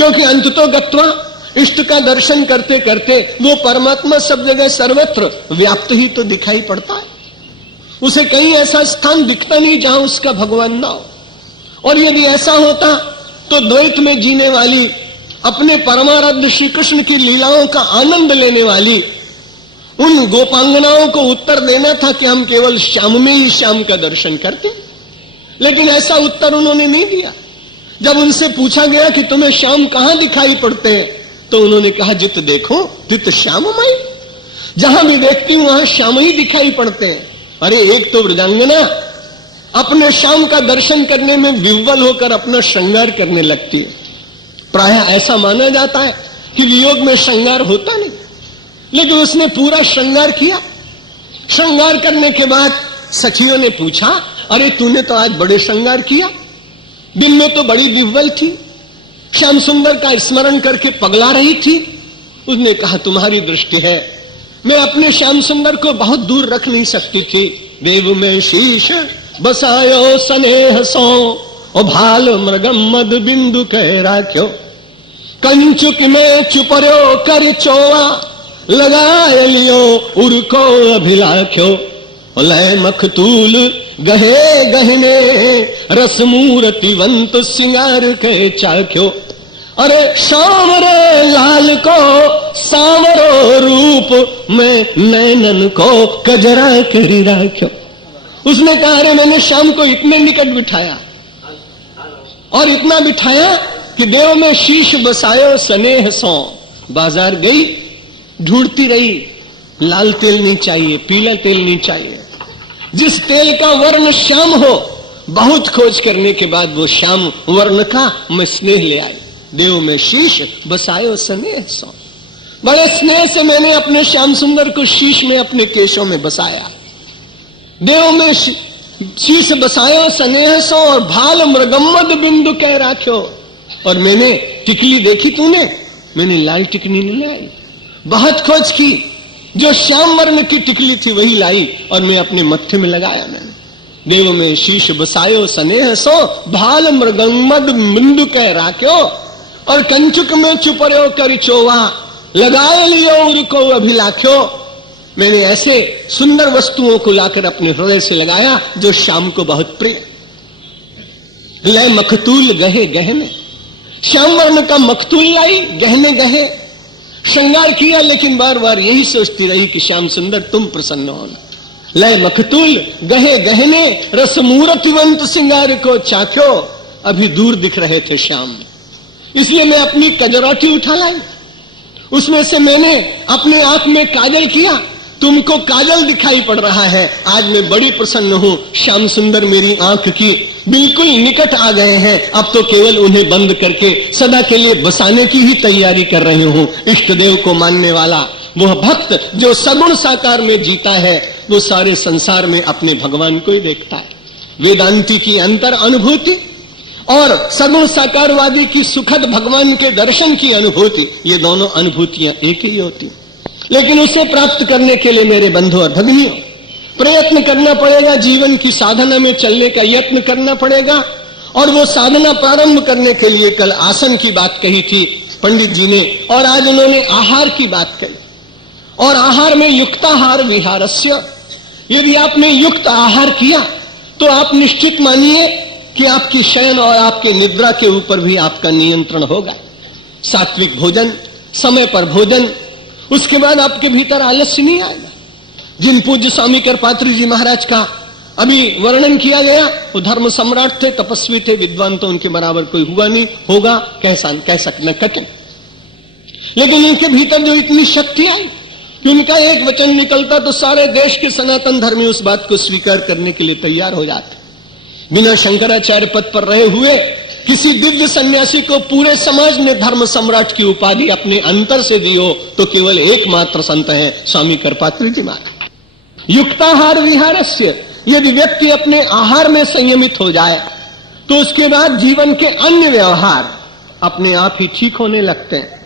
क्योंकि अंततो गत्वा इष्ट का दर्शन करते करते वो परमात्मा सब जगह सर्वत्र व्याप्त ही तो दिखाई पड़ता है। उसे कहीं ऐसा स्थान दिखता नहीं जहां उसका भगवान ना हो। और यदि ऐसा होता तो द्वैत में जीने वाली, अपने परमाराध्य श्री कृष्ण की लीलाओं का आनंद लेने वाली उन गोपांगनाओं को उत्तर देना था कि हम केवल श्याम में ही श्याम का दर्शन करते। लेकिन ऐसा उत्तर उन्होंने नहीं दिया। जब उनसे पूछा गया कि तुम्हें श्याम कहां दिखाई पड़ते हैं, तो उन्होंने कहा जित देखो तित श्याममय, जहां भी देखती हूं वहां श्याम ही दिखाई पड़ते हैं। अरे एक तो वृंदांगना अपने श्याम का दर्शन करने में विह्वल होकर अपना श्रृंगार करने लगती है। प्रायः ऐसा माना जाता है कि वियोग में श्रृंगार होता नहीं, लेकिन उसने पूरा श्रृंगार किया। श्रृंगार करने के बाद सखियों ने पूछा, अरे तूने तो आज बड़े श्रृंगार किया, दिन में तो बड़ी विह्वल थी, श्याम सुंदर का स्मरण करके पगला रही थी। उसने कहा तुम्हारी दृष्टि है, मैं अपने श्याम सुंदर को बहुत दूर रख नहीं सकती थी। देव में शीश बसायो स्नेह सो, ओ भाल मृगम मद बिंदु कह राख्यो, कंचुक में चुपरो कर चोवा, लगाय लियो उर्को अभिलाख्यो, लय मखतूल गहे गहने, रसमूर्तिवंत सिंगार के चाख्यो। अरे सांवरे लाल को सांवरो रूप में नैनन को कजरा करी राख्यो। उसने कहा अरे मैंने श्याम को इतने निकट बिठाया और इतना बिठाया कि देव में शीश बसायो स्नेह सो। बाजार गई, ढूंढती रही, लाल तेल नहीं चाहिए, पीला तेल नहीं चाहिए, जिस तेल का वर्ण श्याम हो। बहुत खोज करने के बाद वो श्याम वर्ण का मैं स्नेह ले आई। देव में शीश बसायो स्नेह सो, बड़े स्नेह से मैंने अपने श्याम सुंदर को शीश में अपने केशों में बसाया। देव में शीश बसायो स्नेह सो, और भाल मृगम्मद बिंदु कह राख्यो। और मैंने टिकली देखी तूने, मैंने लाल टिकली नहीं लाई, बहुत खोज की, जो श्याम वर्ण की टिकली थी वही लाई और मैं अपने मत्थे में लगाया। मैंने देव में शीश बसायो स्नेह सो, भाल मृगम्मद बिंदु कह राख्यो, और कंचुक में चुपरो कर चोवा, लगाए लियो उनको अभिलाख्यो। मैंने ऐसे सुंदर वस्तुओं को लाकर अपने हृदय से लगाया जो श्याम को बहुत प्रिय। लय मखतूल गहे गहने, श्याम वर्ण का मखतूल लाई, गहने गहे, श्रृंगार किया, लेकिन बार बार यही सोचती रही कि श्याम सुंदर तुम प्रसन्न होना। लय मखतूल गहे गहने, रसमूर्तिवंत सिंगार को चाख्यो। अभी दूर दिख रहे थे श्याम, इसलिए मैं अपनी कजरौटी उठा लाई, उसमें से मैंने अपने आंख में काजल किया। तुमको काजल दिखाई पड़ रहा है, आज मैं बड़ी प्रसन्न हूं। श्याम सुंदर मेरी आंख की बिल्कुल निकट आ गए हैं, अब तो केवल उन्हें बंद करके सदा के लिए बसाने की ही तैयारी कर रहे हूं। इष्ट देव को मानने वाला वह भक्त जो सगुण साकार में जीता है, वो सारे संसार में अपने भगवान को ही देखता है। वेदांती की अंतर अनुभूति और सगुण साकारवादी की सुखद भगवान के दर्शन की अनुभूति, ये दोनों अनुभूतियां एक ही होती। लेकिन उसे प्राप्त करने के लिए मेरे बंधु और भगिनियों, प्रयत्न करना पड़ेगा, जीवन की साधना में चलने का यत्न करना पड़ेगा। और वो साधना प्रारंभ करने के लिए कल आसन की बात कही थी पंडित जी ने, और आज उन्होंने आहार की बात कही। और आहार में युक्ताहार विहारस्य, यदि आपने युक्त आहार किया तो आप निश्चित मानिए कि आपकी शयन और आपके निद्रा के ऊपर भी आपका नियंत्रण होगा। सात्विक भोजन, समय पर भोजन, उसके बाद आपके भीतर आलस्य नहीं आएगा। जिन पूज्य स्वामी करपात्री जी महाराज का अभी वर्णन किया गया, वो धर्म सम्राट थे, तपस्वी थे, विद्वान तो उनके बराबर कोई हुआ नहीं, होगा कह सकना कठिन। लेकिन उनके भीतर जो इतनी शक्ति आई कि उनका एक वचन निकलता तो सारे देश के सनातन धर्मी उस बात को स्वीकार करने के लिए तैयार हो जाते। बिना शंकराचार्य पद पर रहे हुए किसी दिव्य सन्यासी को पूरे समाज ने धर्म सम्राट की उपाधि अपने अंतर से दी हो तो केवल एकमात्र संत है स्वामी करपात्री जी महाराज। युक्ताहार विहारस्य, यदि व्यक्ति अपने आहार में संयमित हो जाए तो उसके बाद जीवन के अन्य व्यवहार अपने आप ही ठीक होने लगते हैं।